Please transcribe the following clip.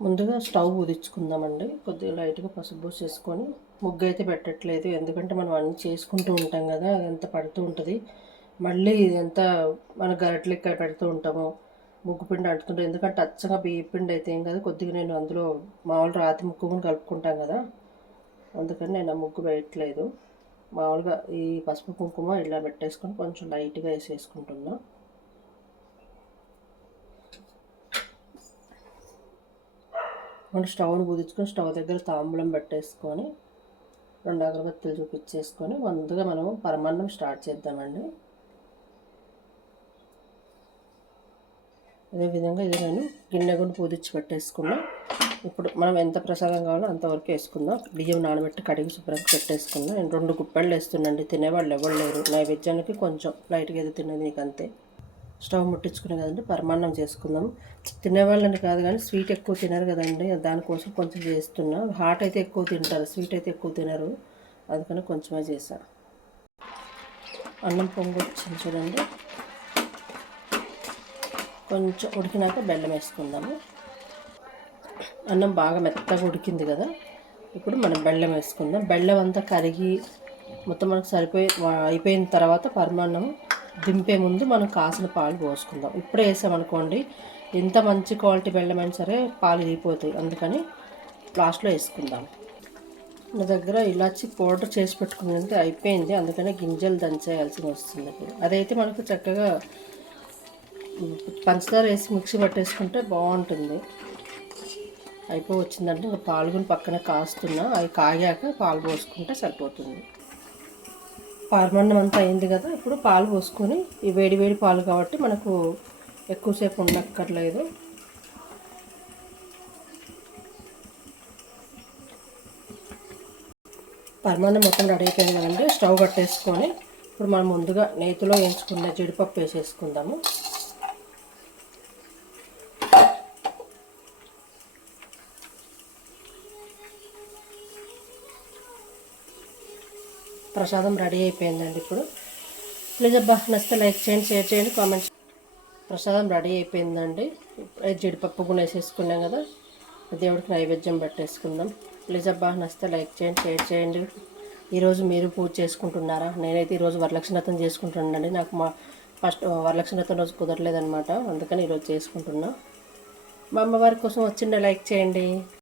ముందుగా స్టవ్ ఉదించుకుందామండి కొద్దిగా లైట్గా పసుపు పోసేసుకొని ముగ్గు అయితే పెట్టట్లేదు. ఎందుకంటే మనం అన్నీ చేసుకుంటూ ఉంటాం కదా అదంతా పడుతూ ఉంటుంది. మళ్ళీ ఇదంతా మన గరట్లు ఇక్కడ పెడుతూ ఉంటాము. ముగ్గు పిండి అంటుతుంటే ఎందుకంటే అచ్చగా బియ్య పిండి అయితే ఏం కాదు. కొద్దిగా నేను అందులో మామూలు రాతి ముగ్గు కూడా కలుపుకుంటాం కదా అందుకని నేను ఆ ముగ్గు వేయట్లేదు. మామూలుగా ఈ పసుపు కుంకుమ ఇలా పెట్టేసుకొని కొంచెం లైట్గా వేసేసుకుంటున్నాను మనం స్టవ్ని బుదించుకొని స్టవ్ దగ్గర తాంబూలం పెట్టేసుకొని రెండు అగరబత్తులు చూపించేసుకొని ముందుగా మనం పరమాన్నం స్టార్ట్ చేద్దామండి. అదేవిధంగా ఇది నేను గిన్నె గుండు పూదిచ్చి పెట్టేసుకున్నా. ఇప్పుడు మనం ఎంత ప్రసాదం కావాలో అంతవరకు వేసుకుందాం. బియ్యం నానబెట్టి కడిగి శుభ్రంగా పెట్టేసుకున్నా. నేను రెండు గుప్పెళ్ళు వేస్తున్నాండి తినేవాళ్ళు ఎవరు లేరు. నైవేద్యానికి కొంచెం లైట్గా ఏదో తిన్నది నీకు అంతే స్టవ్ ముట్టించుకునే కదండి పరమాన్నం చేసుకుందాం. తినేవాళ్ళని కాదు కానీ స్వీట్ ఎక్కువ తినరు కదండి. దానికోసం కొంచెం చేస్తున్నా. హాట్ అయితే ఎక్కువ తింటారు స్వీట్ అయితే ఎక్కువ తినరు. అందుకని కొంచెమే చేసా అన్నం పొంగు వచ్చింది చూడండి. కొంచెం ఉడికినాక బెల్లం వేసుకుందాము. అన్నం బాగా మెత్తగా ఉడికింది కదా. ఇప్పుడు మనం బెల్లం వేసుకుందాం. బెల్లం అంతా కరిగి మొత్తం మనకు సరిపోయి అయిపోయిన తర్వాత పరమాన్నం దింపే ముందు మనం కాసిన పాలు పోసుకుందాం. ఇప్పుడే వేసామనుకోండి ఎంత మంచి క్వాలిటీ బెల్లం అయినా సరే పాలు ఇరిగిపోతాయి అందుకని లాస్ట్లో వేసుకుందాం. నా దగ్గర ఇలాచి పౌడర్ చేసి పెట్టుకున్నది అయిపోయింది. అందుకని గింజలు దంచేయాల్సి వస్తుంది అదైతే మనకు చక్కగా పంచదార వేసి మిక్సీ పట్టేసుకుంటే బాగుంటుంది. అయిపో వచ్చిందంటే ఇంకా పాలుగుని పక్కన కాస్తున్నా. అవి కాగాక పాలు పోసుకుంటే సరిపోతుంది. పారమన్నం అంతా అయింది కదా ఇప్పుడు పాలు పోసుకొని ఈ వేడి వేడి పాలు కాబట్టి మనకు ఎక్కువసేపు ఉండక్కర్లేదు. పరమాన్నం మొత్తం రెడీ అయిపోయింది కదండి స్టవ్ కట్టేసుకొని ఇప్పుడు మనం ముందుగా నేతిలో వేయించుకున్న జీడిపప్పు వేసేసుకుందాము. ప్రసాదం రెడీ అయిపోయిందండి ఇప్పుడు. ప్లీజ్ అబ్బా నచ్చితే లైక్ చేయండి షేర్ చేయండి కామెంట్స్ ప్రసాదం రెడీ అయిపోయిందండి. జీడిపప్పు కూడా వేసేసుకున్నాం కదా దేవుడికి నైవేద్యం పెట్టేసుకుందాం. ప్లీజ్ అబ్బా నచ్చితే లైక్ చేయండి షేర్ చేయండి. ఈరోజు మీరు పూజ చేసుకుంటున్నారా? నేనైతే ఈరోజు వరలక్ష్మీవ్రతం చేసుకుంటున్నానండి. నాకు మా ఫస్ట్ వరలక్ష్మీవ్రతం రోజు కుదరలేదనమాట అందుకని ఈరోజు చేసుకుంటున్నా. మా అమ్మవారి కోసం వచ్చిండే లైక్ చేయండి.